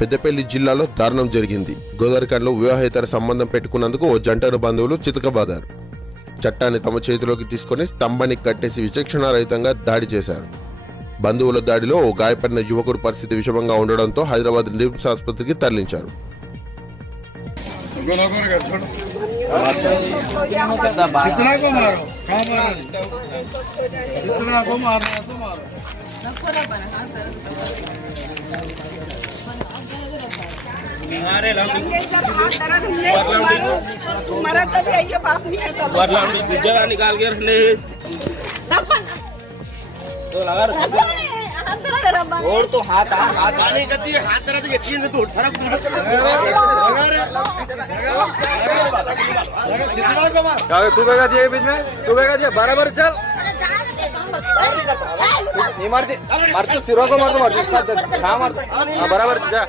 పెద్దపల్లి జిల్లాలో దారుణం జరిగింది. గోదావరిఖండ్లో వివాహేతర సంబంధం పెట్టుకున్నందుకు ఓ జంటను బంధువులు చితకబాదారు. చట్టాన్ని తమ చేతిలోకి తీసుకుని స్తంభానికి కట్టేసి విచక్షణారహితంగా దాడి చేశారు. బంధువుల దాడిలో ఓ గాయపడిన యువకుడి పరిస్థితి విషమంగా ఉండడంతో హైదరాబాద్ నిమ్స్ ఆసుపత్రికి తరలించారు. निकाल के रखने और तो हाथ नहीं करती है, हाथ तरह से तीन तो उठा तू बेगा दिए बीच में, तू बेगा दिए बराबर चल नहीं मारती मार तो सिरों को मार दो, मार दो बराबर जा।